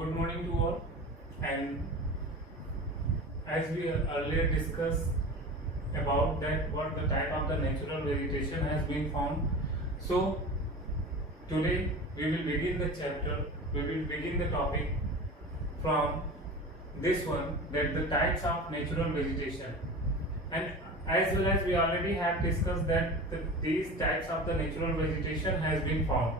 Good morning to all. And as we earlier discussed about that what the type of the natural vegetation has been found. So today we will begin the chapter. We will begin the topic from this one, that the types of natural vegetation. And as well as we already have discussed that these types of the natural vegetation has been found.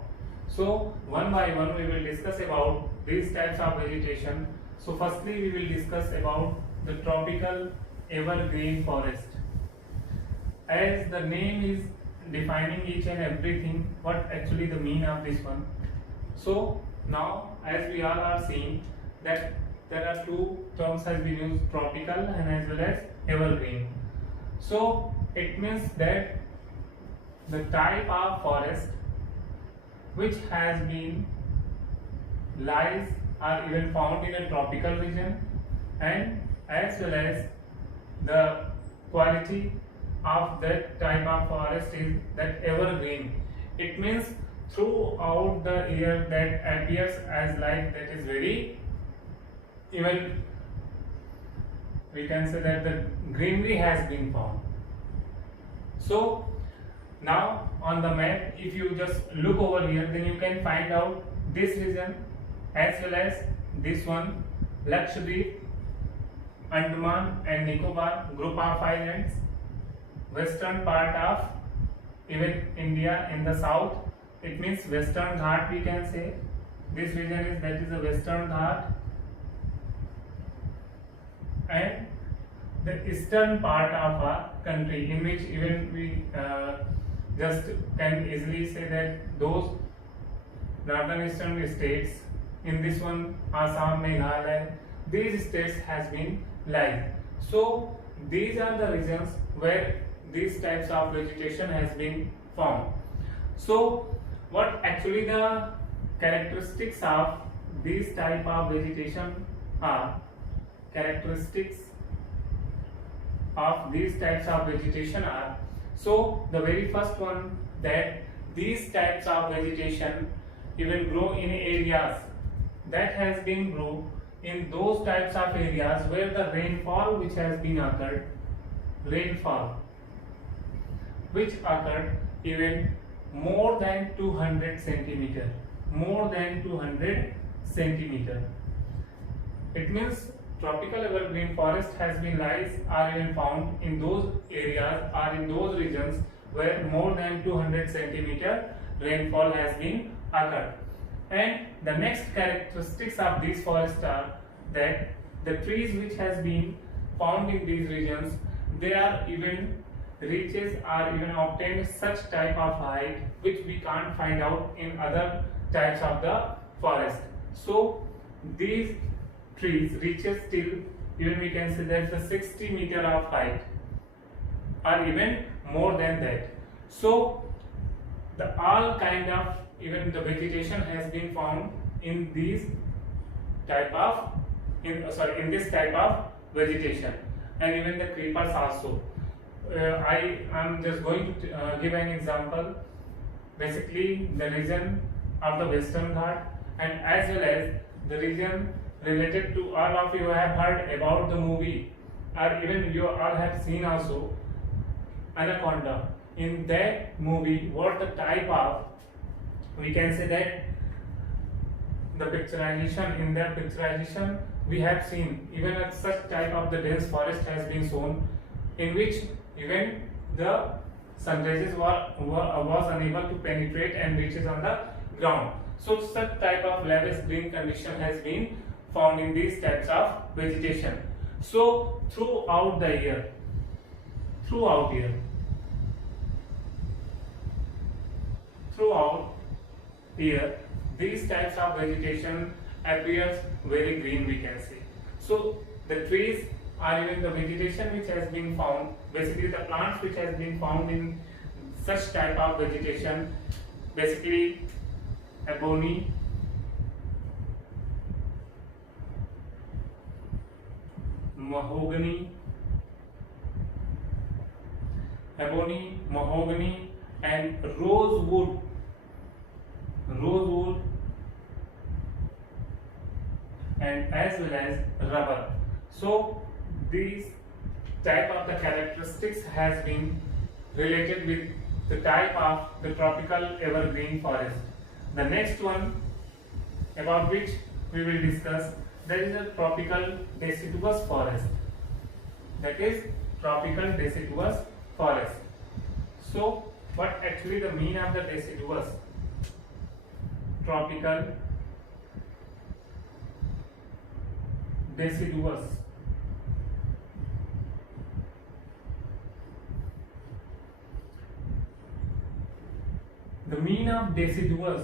So one by one we will discuss about these types of vegetation. So firstly we will discuss about the tropical evergreen forest. As the name is defining each and everything, what actually the mean of this one. So now as we all are seeing that there are two terms has been used, tropical and as well as evergreen. So it means that the type of forest which has been lies or even found in a tropical region, and as well as the quality of that type of forest is that evergreen. It means throughout the year that appears as like that is very, even we can say that the greenery has been found. So now on the map, if you just look over here, then you can find out this region as well as this one, Lakshadweep, Andaman and Nicobar group of islands, western part of even India in the south. It means Western Ghat, we can say. This region is, that is the Western Ghat, and the eastern part of our country, in which even we just can easily say that those northern eastern states, in this one Assam, Meghalaya, these states has been lies. So these are the regions where these types of vegetation has been found. So what actually the characteristics of these type of vegetation are? Characteristics of these types of vegetation are, so the very first one, that these types of vegetation even grow in areas that has been grow in those types of areas where the rainfall which has been occurred, rainfall which occurred even more than 200 centimeter, more than 200 centimeter. It means tropical evergreen forest has been lies are even found in those areas or in those regions where more than 200 centimeter rainfall has been occurred. And the next characteristics of these forests are that the trees which has been found in these regions, they are even reaches or even obtained such type of height which we can't find out in other types of the forest. So these trees reaches till, even we can say that the 60 meter of height or even more than that. So the all kind of even the vegetation has been found in these type of in this type of vegetation, and even the creepers also. I am just going to give an example. Basically the region of the Western Ghat, and as well as the region related to, all of you have heard about the movie, or even you all have seen also Anaconda. In that movie, what the type of, we can say that the picturization, in that picturization we have seen even a such type of the dense forest has been shown, in which even the sun rays was unable to penetrate and reaches on the ground. So such type of lavish green condition has been found in these types of vegetation. So throughout year, these types of vegetation appears very green, we can say. So the trees or even the vegetation which has been found, basically the plants which has been found in such type of vegetation, basically ebony, mahogany, and rosewood, and as well as rubber. So these type of the characteristics has been related with the type of the tropical evergreen forest. The next one about which we will discuss, there is a tropical deciduous forest. That is tropical deciduous forest. So what actually the meaning of the deciduous? Tropical deciduous. The meaning of deciduous,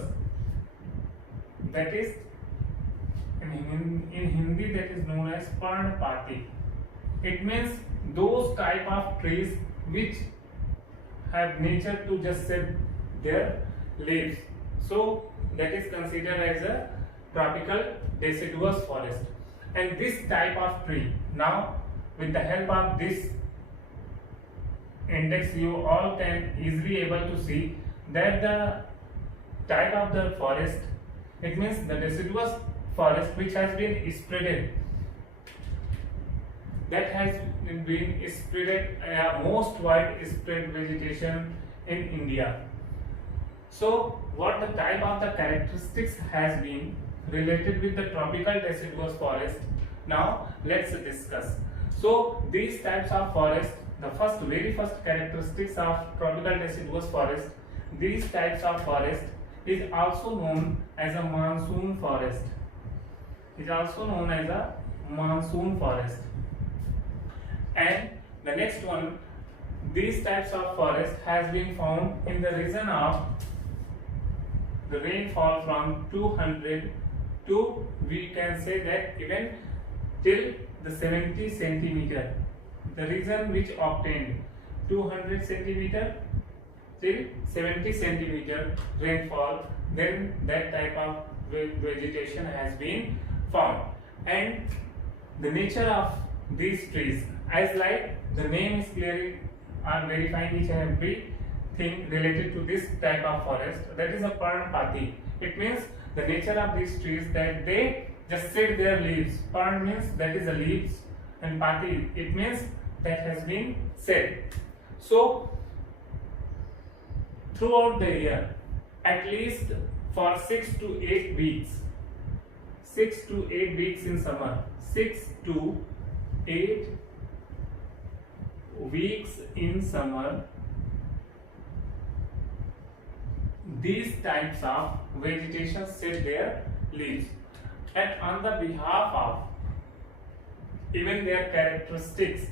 that is in Hindi that is known as parnpati. It means those type of trees which have nature to just shed their leaves. So that is considered as a tropical deciduous forest. And this type of tree, now with the help of this index, you all can easily able to see that the type of the forest, it means the deciduous forest which has been spreaded, that has been spreaded most widespread vegetation in India. So what the type of the characteristics has been related with the tropical deciduous forest, now let's discuss. So these types of forest, the very first characteristics of tropical deciduous forest, these types of forest is also known as a monsoon forest. Is also known as a monsoon forest. And the next one, these types of forest has been found in the region of the rainfall from 200 to, we can say that even till the 70 centimeter. The region which obtained 200 centimeter till 70 centimeter rainfall, then that type of vegetation has been found. And the nature of these trees, as like the name is clearly are verifying each and every thing related to this type of forest, that is a parnpati. It means the nature of these trees that they just shed their leaves. Parn means that is the leaves, and pati it means that has been shed. So throughout the year, at least for 6 to 8 weeks, 6 to 8 weeks in summer, 6 to 8 weeks in summer, these types of vegetation shed their leaves, and on the behalf of even their characteristics,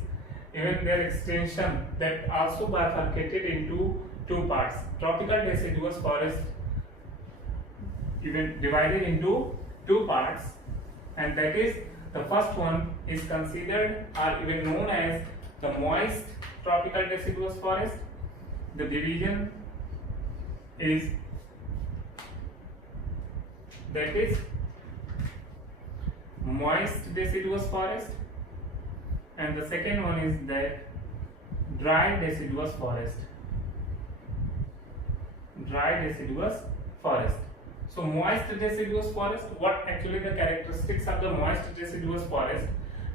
even their extension, that also bifurcated into two parts. Tropical deciduous forest even divided into two parts, and that is, the first one is considered or even known as the moist tropical deciduous forest. The division is, that is moist deciduous forest, and the second one is that dry deciduous forest. Dry deciduous forest. So moist deciduous forest, what actually the characteristics of the moist deciduous forest,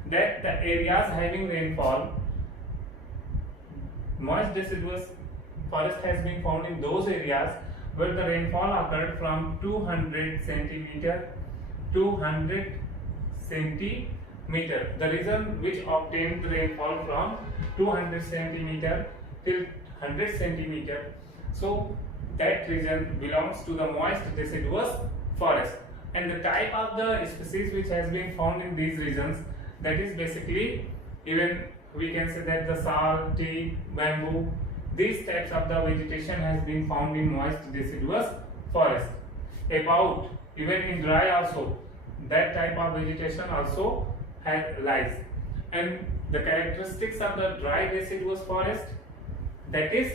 that the areas having rainfall, moist deciduous forest has been found in those areas where the rainfall occurred from 200 centimeter to 100 centimeter. The region which obtained the rainfall from 200 centimeter till 100 centimeter, so that region belongs to the moist deciduous forest. And the type of the species which has been found in these regions, that is basically, even we can say that the sal, teak, bamboo, these types of the vegetation has been found in moist deciduous forest. About even in dry also, that type of vegetation also lies. And the characteristics of the dry deciduous forest, that is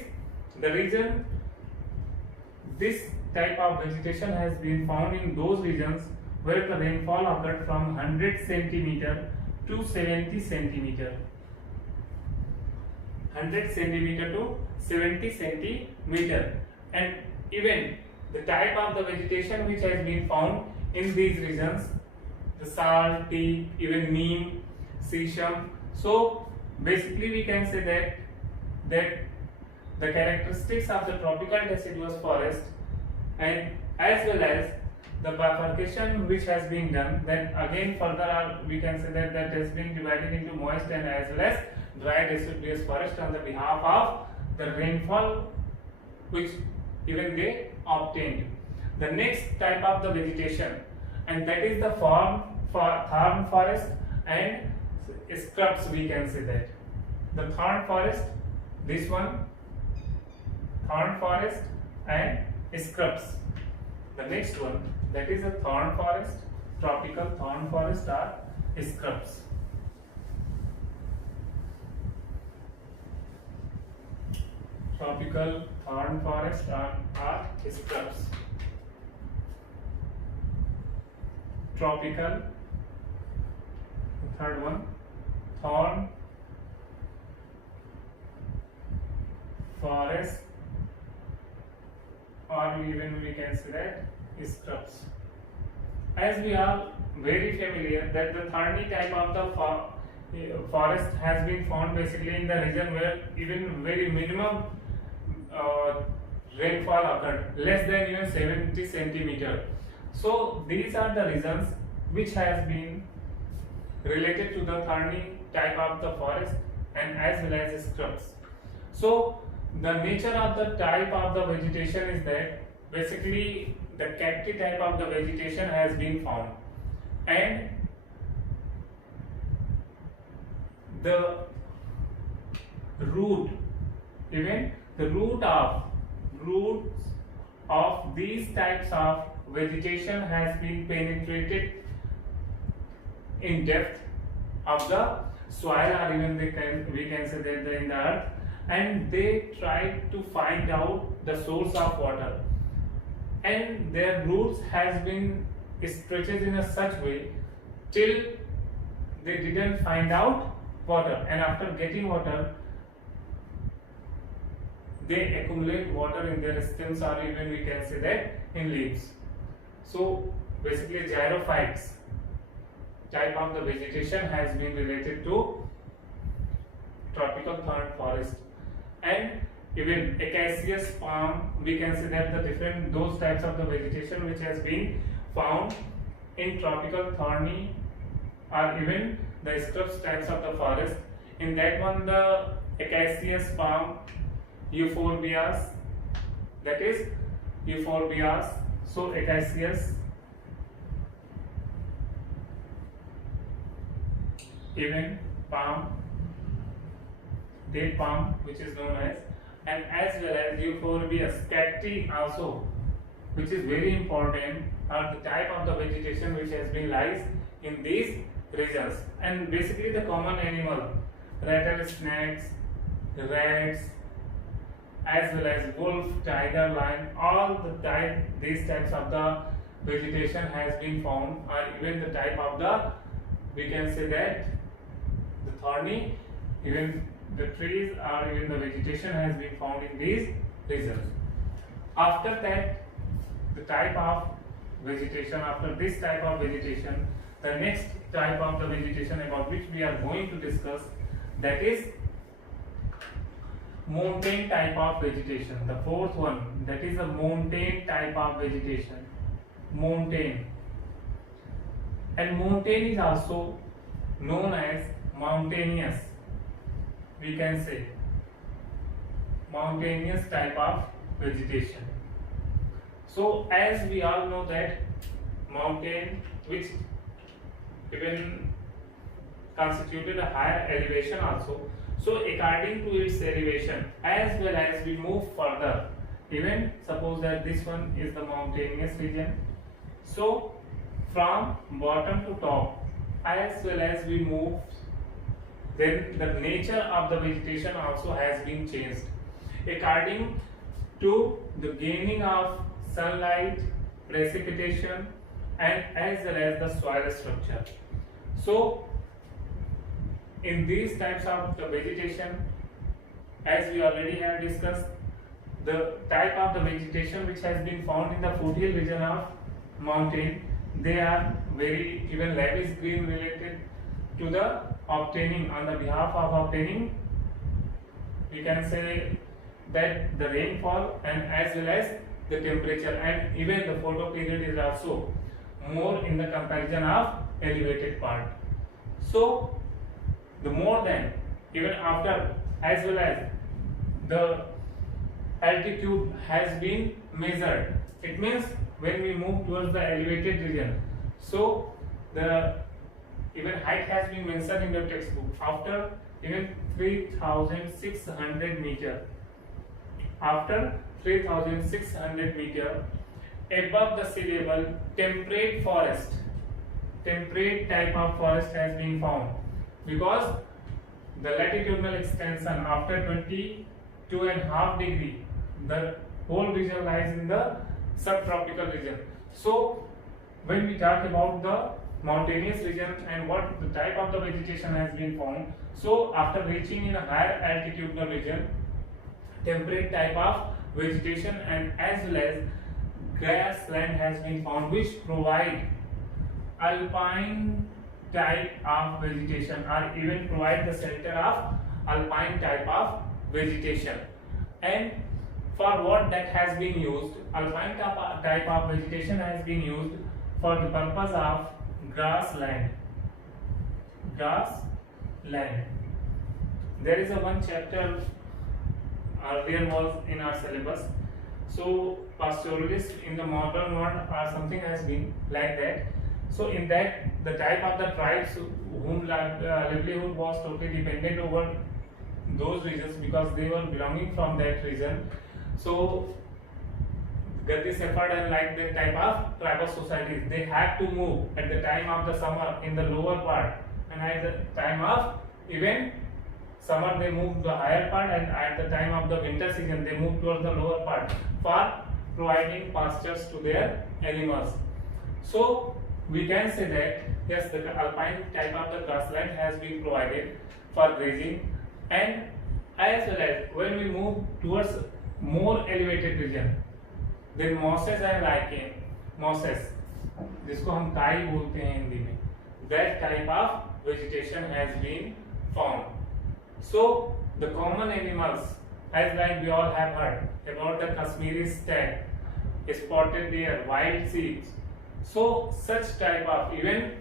the region, this type of vegetation has been found in those regions where the rainfall occurred from 100 centimeter to 70 centimeter. 100 centimeter to 70 centimeter. And even the type of the vegetation which has been found in these regions, the sal, teak, even neem, sesame. So basically we can say that the characteristics of the tropical deciduous forest, and as well as the bifurcation which has been done, then again further we can say that has been divided into moist and as well as dry deciduous forest on the behalf of the rainfall which even they obtained. The next type of the vegetation, and that is the thorn forest and scrubs, we can say that. The thorn forest, this one, thorn forest and scrubs. The next one, that is a thorn forest, tropical thorn forest or scrubs. Tropical thorn forest or scrubs. Tropical, the third one, thorn forest, or even we can say that scrubs. As we are very familiar that the thorny type of the forest has been found basically in the region where even very minimum rainfall occurred, less than even 70 centimeter. So these are the reasons which has been related to the thorny type of the forest and as well as scrubs. So the nature of the type of the vegetation is that basically the cacti type of the vegetation has been found, and the root, even the roots of these types of vegetation has been penetrated in depth of the soil, or even we can say that in the earth, and they try to find out the source of water, and their roots has been stretched in a such way till they didn't find out water, and after getting water they accumulate water in their stems, or even we can say that in leaves. So basically gyrophytes type of the vegetation has been related to tropical thorn forest, and even acacious palm, we can say that the different those types of the vegetation which has been found in tropical thorny or even the scrubs types of the forest. In that one, the acacious palm, euphorbias, that is euphorbias. So acacias, even palm, date palm, which is known as, and as well as euphorbias, cacti also, which is very important, are the type of the vegetation which has been lies in these regions. And basically the common animal, rattlesnakes, rats, as well as wolf, tiger, lion, all the these types of the vegetation has been found, or even the type of the, we can say that the thorny, even the trees or even the vegetation has been found in these regions. After that, the type of vegetation, after this type of vegetation, the next type of the vegetation about which we are going to discuss, that is montane type of vegetation. The fourth one, that is a montane type of vegetation. Montane, and montane is also known as mountainous, we can say mountainous type of vegetation. So as we all know that mountain, which even constituted a higher elevation also, so according to its elevation, as well as we move further, even suppose that this one is the mountainous region, so from bottom to top, as well as we move, then the nature of the vegetation also has been changed according to the gaining of sunlight, precipitation, and as well as the soil structure. So in these types of the vegetation, as we already have discussed, the type of the vegetation which has been found in the foothill region of mountain, they are very, even lavish green related to the obtaining, on the behalf of obtaining, we can say that the rainfall and as well as the temperature, and even the photo period is also more in the comparison of elevated part. So the more than, even after, as well as the altitude has been measured, it means when we move towards the elevated region, so the even height has been mentioned in the textbook, after even 3600 meter, after 3600 meter above the sea level, temperate forest, temperate type of forest has been found, because the latitudinal extension after 22.5 degree, the whole region lies in the subtropical region. So when we talk about the mountainous region and what the type of the vegetation has been found, so after reaching in a higher altitudinal region, temperate type of vegetation and as well as grassland has been found, which provide alpine type of vegetation, or even provide the shelter of alpine type of vegetation. And for what that has been used, alpine type of vegetation has been used for the purpose of grassland. Grassland. There is a one chapter earlier was in our syllabus. So pastoralists in the modern world or something has been like that. So in that, the type of the tribes whom livelihood was totally dependent over those regions, because they were belonging from that region. So Gati Sephard and like the type of tribal societies, they had to move at the time of the summer in the lower part, and at the time of even summer they moved to the higher part, and at the time of the winter season they moved towards the lower part for providing pastures to their animals. So we can say that yes, the alpine type of the grassland has been provided for grazing, and as well as when we move towards more elevated region, then mosses and lichen, mosses जिसको हम काई बोलते हैं हिंदी में, that type of vegetation has been found. So the common animals, as like we all have heard about the Kashmiri stag, spotted deer, wild sheep. So such type of, even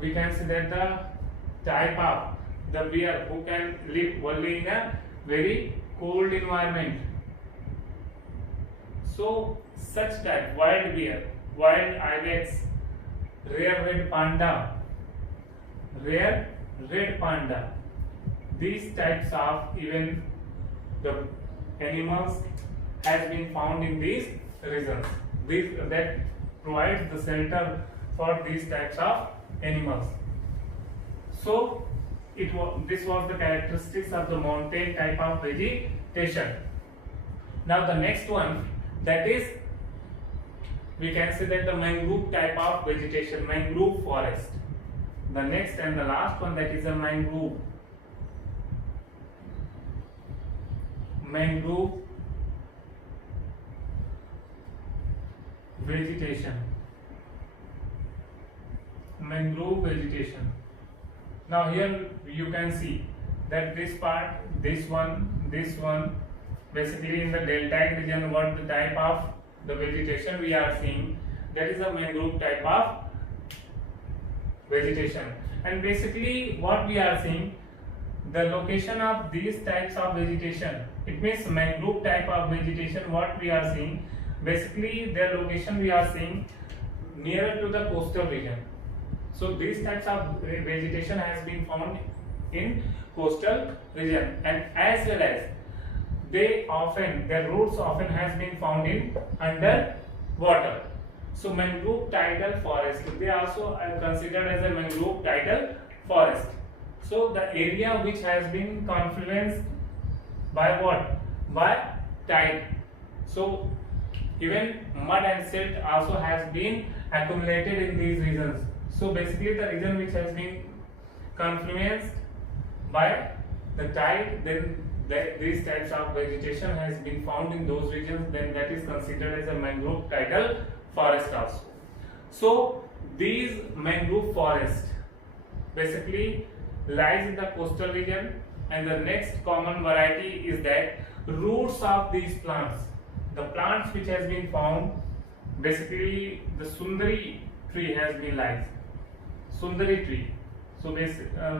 we can say that the type of the bear who can live only in a very cold environment. So such type, wild bear, wild ibex, rare red panda, these types of even the animals has been found in these regions. These that provides the shelter for these types of animals. So this was the characteristics of the mountain type of vegetation. Now the next one, that is, we can say that the mangrove type of vegetation, mangrove forest. The next and the last one, that is a mangrove vegetation. Mangrove vegetation. Now here you can see that this part, this one, basically in the deltaic region, what the type of the vegetation we are seeing, that is a mangrove type of vegetation. And basically what we are seeing, the location of these types of vegetation, it means mangrove type of vegetation, what we are seeing, basically their location we are seeing nearer to the coastal region. So these types of vegetation has been found in coastal region, and as well as their roots often has been found in underwater. So mangrove tidal forest, they also are considered as a mangrove tidal forest. So the area which has been confluenced by what? By tide. So even mud and silt also has been accumulated in these regions. So basically the region which has been confluenced by the tide, then these types of vegetation has been found in those regions, then that is considered as a mangrove tidal forest also. So these mangrove forest basically lies in the coastal region, and the next common variety is that roots of these plants, the plants which has been found, basically the Sundari tree has been lies, Sundari tree. So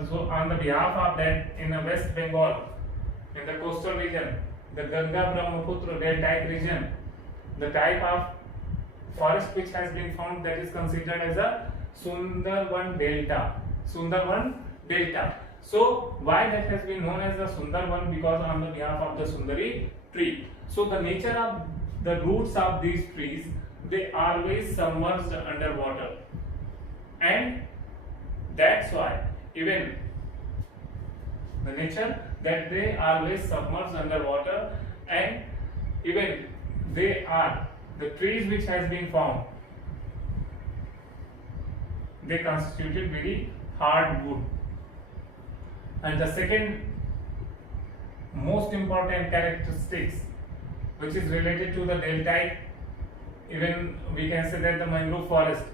so on the behalf of that, in the West Bengal, in the coastal region, the Ganga Brahmaputra deltaic region, the type of forest which has been found, that is considered as a Sundarban delta. Sundarban delta. So why that has been known as the Sundarban? Because on the behalf of the Sundari tree. So the nature of the roots of these trees, they always submerged underwater, and that's why even the nature that they always submerged underwater, and even they are the trees which has been found, they constituted very hard wood. And the second most important characteristics which is related to the deltaic, even we can say that the mangrove forest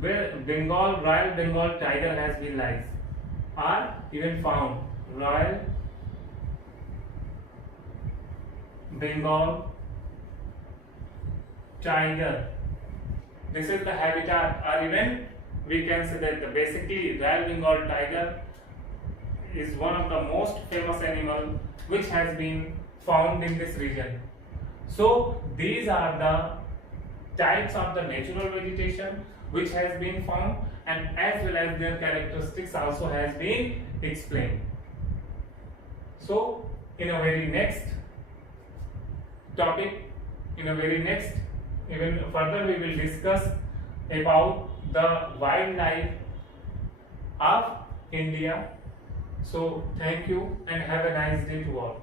where Royal Bengal tiger has been lies are even found. Royal Bengal tiger, this is the habitat, or even we can say that basically Royal Bengal tiger is one of the most famous animal which has been found in this region. So these are the types of the natural vegetation which has been found, and as well as their characteristics also has been explained. So in a very next topic, in a very next, even further we will discuss about the wildlife of India. So thank you and have a nice day to all.